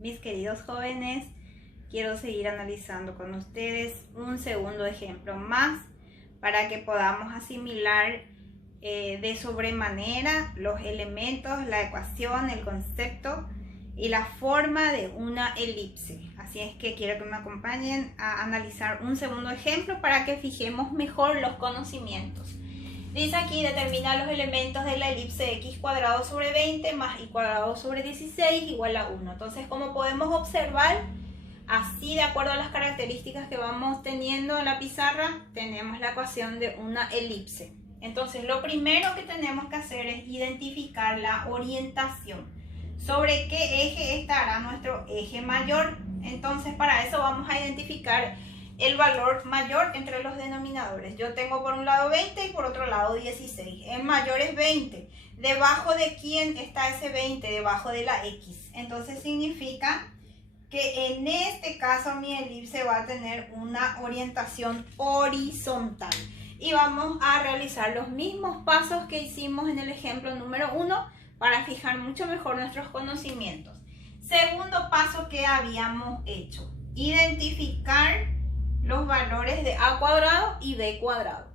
Mis queridos jóvenes, quiero seguir analizando con ustedes un segundo ejemplo más para que podamos asimilar de sobremanera los elementos, la ecuación, el concepto y la forma de una elipse. Así es que quiero que me acompañen a analizar un segundo ejemplo para que fijemos mejor los conocimientos. Dice aquí, determina los elementos de la elipse x cuadrado sobre 20 más y cuadrado sobre 16 igual a 1. Entonces, como podemos observar, así de acuerdo a las características que vamos teniendo en la pizarra, tenemos la ecuación de una elipse. Entonces, lo primero que tenemos que hacer es identificar la orientación. ¿Sobre qué eje estará nuestro eje mayor? Entonces, para eso vamos a identificar el valor mayor entre los denominadores. Yo tengo por un lado 20 y por otro lado 16. El mayor es 20. ¿Debajo de quién está ese 20? Debajo de la X. Entonces significa que en este caso mi elipse va a tener una orientación horizontal. Y vamos a realizar los mismos pasos que hicimos en el ejemplo número 1 para fijar mucho mejor nuestros conocimientos. Segundo paso que habíamos hecho: identificar los valores de a cuadrado y b cuadrado.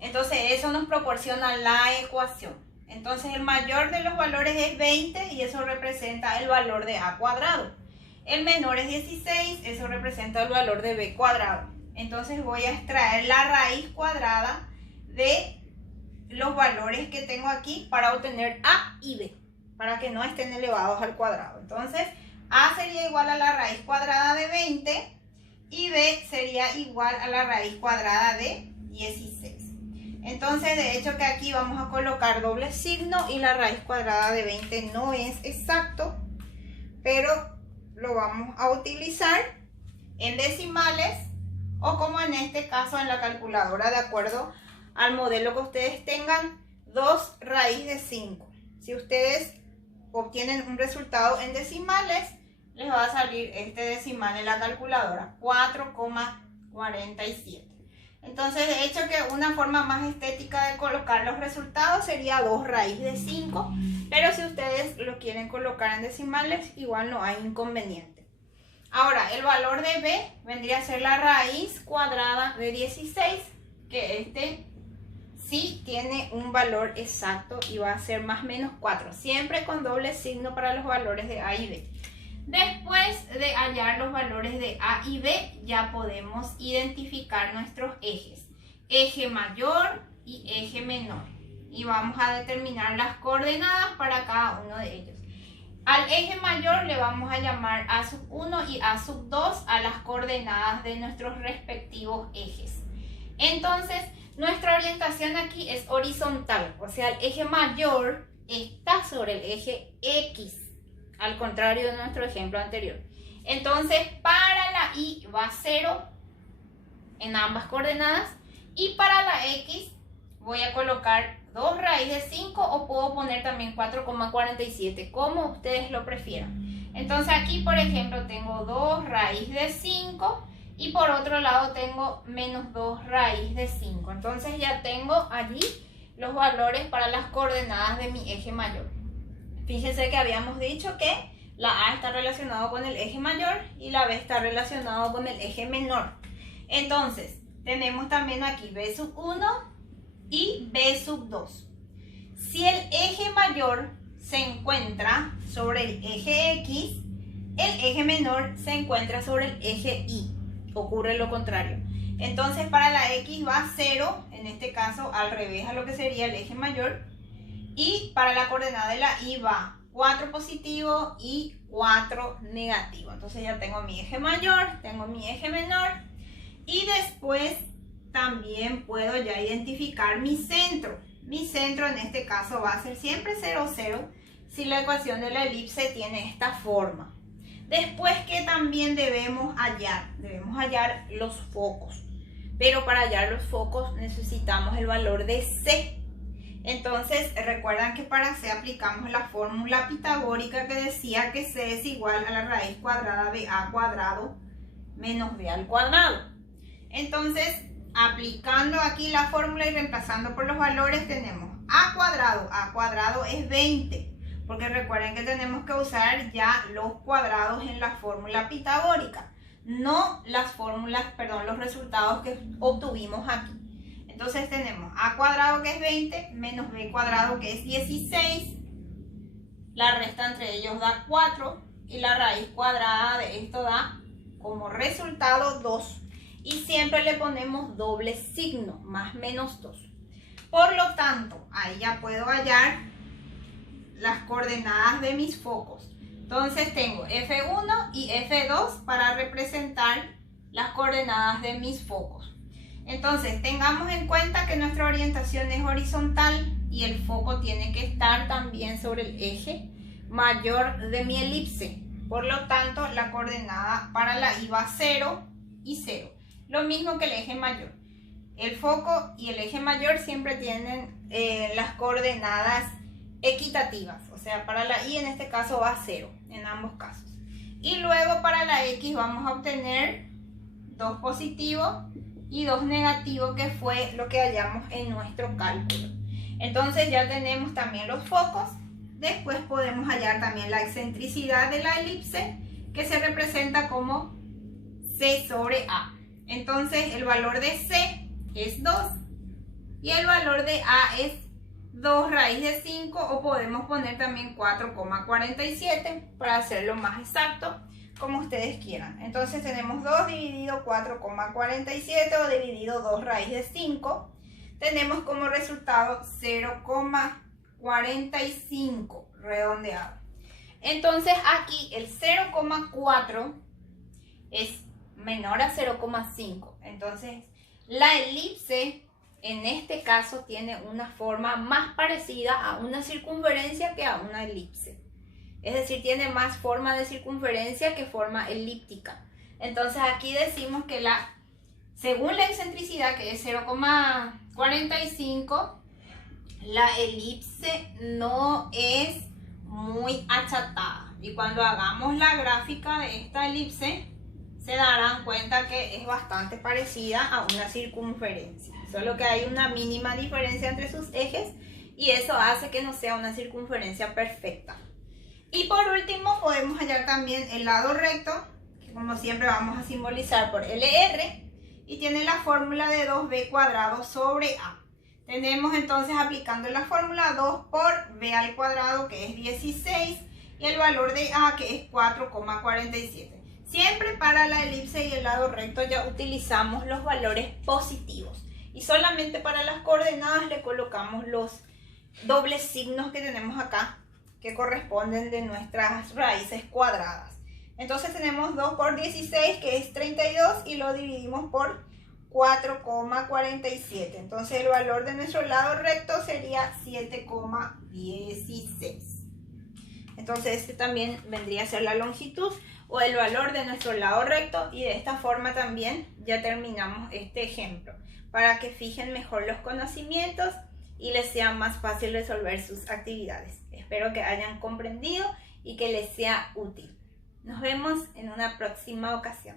Entonces eso nos proporciona la ecuación. Entonces el mayor de los valores es 20 y eso representa el valor de a cuadrado. El menor es 16, eso representa el valor de b cuadrado. Entonces voy a extraer la raíz cuadrada de los valores que tengo aquí para obtener a y b, para que no estén elevados al cuadrado. Entonces a sería igual a la raíz cuadrada de 20 y b sería igual a la raíz cuadrada de 16. Entonces, de hecho que aquí vamos a colocar doble signo y la raíz cuadrada de 20 no es exacto, pero lo vamos a utilizar en decimales o como en este caso en la calculadora, de acuerdo al modelo que ustedes tengan, 2 raíz de 5. Si ustedes obtienen un resultado en decimales, les va a salir este decimal en la calculadora, 4,47. Entonces, de hecho que una forma más estética de colocar los resultados sería 2 raíz de 5, pero si ustedes lo quieren colocar en decimales, igual no hay inconveniente. Ahora, el valor de b vendría a ser la raíz cuadrada de 16, que este sí tiene un valor exacto y va a ser más o menos 4, siempre con doble signo para los valores de a y b. Después de hallar los valores de a y b, ya podemos identificar nuestros ejes, eje mayor y eje menor, y vamos a determinar las coordenadas para cada uno de ellos. Al eje mayor le vamos a llamar A1 y A2 a las coordenadas de nuestros respectivos ejes. Entonces, nuestra orientación aquí es horizontal, o sea, el eje mayor está sobre el eje X, al contrario de nuestro ejemplo anterior. Entonces, para la y va 0 en ambas coordenadas y para la x voy a colocar 2 raíz de 5 o puedo poner también 4,47, como ustedes lo prefieran. Entonces aquí, por ejemplo, tengo 2 raíz de 5 y por otro lado tengo menos 2 raíz de 5. Entonces ya tengo allí los valores para las coordenadas de mi eje mayor. Fíjense que habíamos dicho que la A está relacionado con el eje mayor y la B está relacionado con el eje menor. Entonces, tenemos también aquí B1 y B2. Si el eje mayor se encuentra sobre el eje X, el eje menor se encuentra sobre el eje Y. Ocurre lo contrario. Entonces, para la X va 0, en este caso al revés a lo que sería el eje mayor. Y para la coordenada de la y va 4 positivo y 4 negativo. Entonces ya tengo mi eje mayor, tengo mi eje menor. Y después también puedo ya identificar mi centro. Mi centro en este caso va a ser siempre 0, 0 si la ecuación de la elipse tiene esta forma. Después, ¿qué también debemos hallar? Debemos hallar los focos. Pero para hallar los focos necesitamos el valor de C. Entonces, recuerdan que para C aplicamos la fórmula pitagórica que decía que C es igual a la raíz cuadrada de a cuadrado menos b al cuadrado. Entonces, aplicando aquí la fórmula y reemplazando por los valores, tenemos a cuadrado es 20, porque recuerden que tenemos que usar ya los cuadrados en la fórmula pitagórica, no las fórmulas, perdón, los resultados que obtuvimos aquí. Entonces tenemos a cuadrado que es 20 menos b cuadrado que es 16, la resta entre ellos da 4 y la raíz cuadrada de esto da como resultado 2. Y siempre le ponemos doble signo, más menos 2. Por lo tanto, ahí ya puedo hallar las coordenadas de mis focos. Entonces tengo F1 y F2 para representar las coordenadas de mis focos. Entonces tengamos en cuenta que nuestra orientación es horizontal y el foco tiene que estar también sobre el eje mayor de mi elipse. Por lo tanto, la coordenada para la I va 0 y 0. Lo mismo que el eje mayor. El foco y el eje mayor siempre tienen las coordenadas equitativas. O sea, para la Y en este caso va 0, en ambos casos. Y luego para la X vamos a obtener 2 positivos y 2 negativos, que fue lo que hallamos en nuestro cálculo. Entonces ya tenemos también los focos. Después podemos hallar también la excentricidad de la elipse, que se representa como C sobre A. Entonces el valor de C es 2 y el valor de A es 2 raíz de 5, o podemos poner también 4,47 para hacerlo más exacto, como ustedes quieran. Entonces tenemos 2 dividido 4,47 o dividido 2 raíz de 5. Tenemos como resultado 0,45 redondeado. Entonces aquí el 0,4 es menor a 0,5. Entonces la elipse en este caso tiene una forma más parecida a una circunferencia que a una elipse. Es decir, tiene más forma de circunferencia que forma elíptica. Entonces aquí decimos que según la excentricidad, que es 0,45, la elipse no es muy achatada. Y cuando hagamos la gráfica de esta elipse, se darán cuenta que es bastante parecida a una circunferencia. Solo que hay una mínima diferencia entre sus ejes y eso hace que no sea una circunferencia perfecta. Y por último podemos hallar también el lado recto, que como siempre vamos a simbolizar por LR, y tiene la fórmula de 2b cuadrado sobre A. Tenemos entonces, aplicando la fórmula, 2 por b al cuadrado, que es 16, y el valor de A, que es 4,47. Siempre para la elipse y el lado recto ya utilizamos los valores positivos. Y solamente para las coordenadas le colocamos los dobles signos que tenemos acá, que corresponden de nuestras raíces cuadradas. Entonces tenemos 2 por 16, que es 32, y lo dividimos por 4,47. Entonces el valor de nuestro lado recto sería 7,16. Entonces este también vendría a ser la longitud o el valor de nuestro lado recto, y de esta forma también ya terminamos este ejemplo, para que fijen mejor los conocimientos y les sea más fácil resolver sus actividades. Espero que hayan comprendido y que les sea útil. Nos vemos en una próxima ocasión.